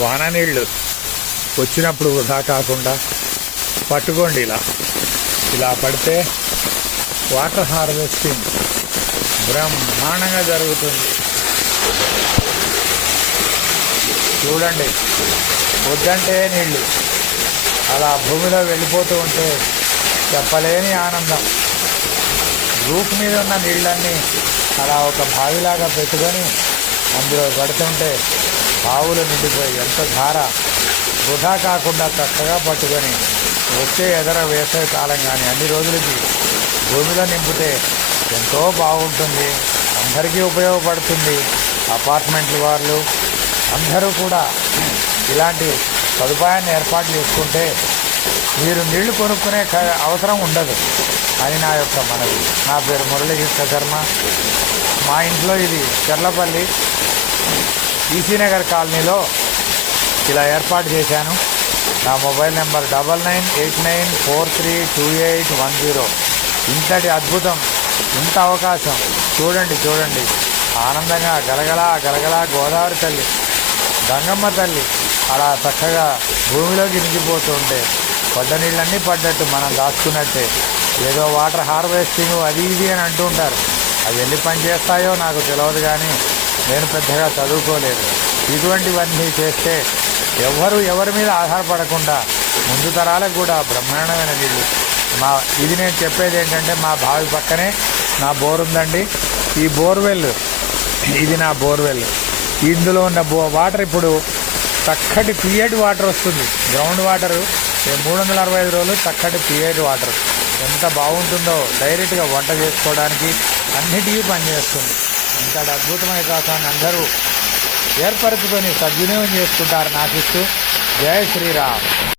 వాన నీళ్ళు వచ్చినప్పుడు వృధా కాకుండా పట్టుకోండి. ఇలా ఇలా పడితే వాటర్ హార్వెస్టింగ్ బ్రహ్మాండంగా జరుగుతుంది. చూడండి, వద్దంటే నీళ్ళు అలా భూమిలో వెళ్ళిపోతూ ఉంటే చెప్పలేని ఆనందం. రూఫ్ మీద ఉన్న నీళ్ళన్నీ అలా ఒక బావిలాగా పెట్టుకొని అందులో పడుతుంటే ఆవులు నిండిపోయి ఎంత ధార వృధా కాకుండా చక్కగా పట్టుకొని వచ్చే ఎదర వేసే కాలం కానీ అన్ని రోజులకి భూమిలో నింపితే ఎంతో బాగుంటుంది. అందరికీ ఉపయోగపడుతుంది. అపార్ట్మెంట్ల వాళ్ళు అందరూ కూడా ఇలాంటి సదుపాయాన్ని ఏర్పాటు చేసుకుంటే మీరు నీళ్లు కొనుక్కునే అవసరం ఉండదు అని నా యొక్క మనవి. నా పేరు మురళీకృష్ణ శర్మ. మా ఇంట్లో ఇది చెర్లపల్లి ఈసీ నగర్ కాలనీలో ఇలా ఏర్పాటు చేశాను. నా మొబైల్ నెంబర్ 9989432810. ఇంతటి అద్భుతం, ఇంత అవకాశం చూడండి చూడండి. ఆనందంగా గలగలా గలగలా గోదావరి తల్లి, గంగమ్మ తల్లి అలా చక్కగా భూమిలోకి నిండిపోతూ ఉంటే పడ్డ నీళ్ళన్నీ పడ్డట్టు మనం దాచుకున్నట్టే. ఏదో వాటర్ హార్వెస్టింగ్ అది ఇది అని అంటూ ఉంటారు. అవి ఎన్ని పని చేస్తాయో నాకు తెలియదు, కానీ నేను పెద్దగా చదువుకోలేదు. ఇటువంటివన్నీ చేస్తే ఎవరి మీద ఆధారపడకుండా ముందు తరాలకు కూడా బ్రహ్మాండమైన నీళ్ళు. ఇది నేను చెప్పేది ఏంటంటే, మా బావి పక్కనే నా బోర్ ఉందండి. ఈ బోర్వెల్, ఇది నా బోర్వెల్. ఇందులో ఉన్న వాటర్ ఇప్పుడు చక్కటి పిఎడ్ వాటర్ వస్తుంది. గ్రౌండ్ వాటరు 365 రోజులు చక్కటి పిఎడ్ వాటర్. ఎంత బాగుంటుందో, డైరెక్ట్గా వంట చేసుకోవడానికి అన్నిటికీ పనిచేస్తుంది. ఇంతటి అద్భుతమైన అవకాశాన్ని అందరూ ఏర్పరచుకొని సద్వినియోగం చేసుకుంటారని ఆశిస్తూ జై శ్రీరామ్.